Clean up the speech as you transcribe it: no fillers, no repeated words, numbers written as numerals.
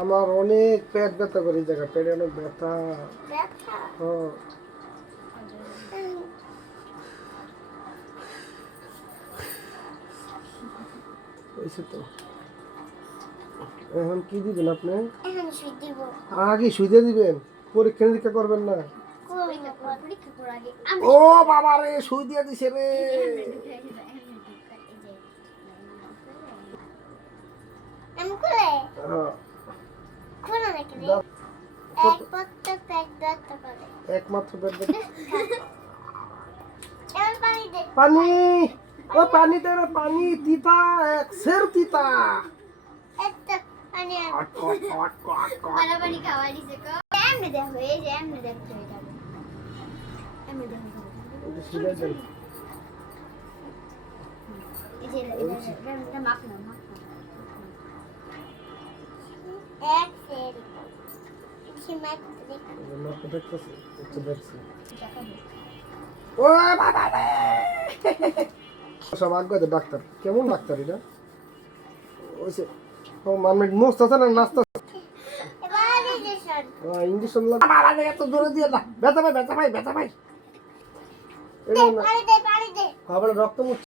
আমার অনেক পেট ব্যথা করে এই জায়গা, পেটে অনেক ব্যথা। হ্যাঁ হয়েছে তো। এখন কি দিবেন আপনি? এখন শুই দিব। আগে শুইতে দিবেন, পরীক্ষা নিরীক্ষা করবেন না? পরীক্ষা করার আগে ও বাবা রে, শুই দিয়ে দিছে রে। আমি খুলে হ্যাঁ, খোলা নাকি রে? দাও। একমাত্র পেট ব্যথা করে। একমাত্র পেট ব্যথা। এবার পানি দে। পানি, ও পানি দে রে, পানি তিতা, এক সের তিতা। একটা পানি আর কট কট কট কট কট। বাড়াবাড়ি খাওয়া দিছে কো। এমনি দেখো, এই যে এমনি দেখো এটা। এমনি দেখো। এটা সিলাই দেন। এই যে এটা মাপ না, মাপ না। এক সের। সীমাত দেখো। মাপটা দেখতেছে, একটু দেখছি। দেখাবো। ও বাবা রে, সব আগে তো ডাক্তার, কেমন ডাক্তার এটা? ওইসে ও মামে মস্ত আছে না, নাস্তা। এবার ইনজেকশন। ইঞ্জেকশন লাগে। বাবা রে, এত জোরে দিয়ে না, ব্যথা পাই, ব্যথা পাই, ব্যথা পাই। দে পানি দে, পানি দে। আবার রক্ত মুখ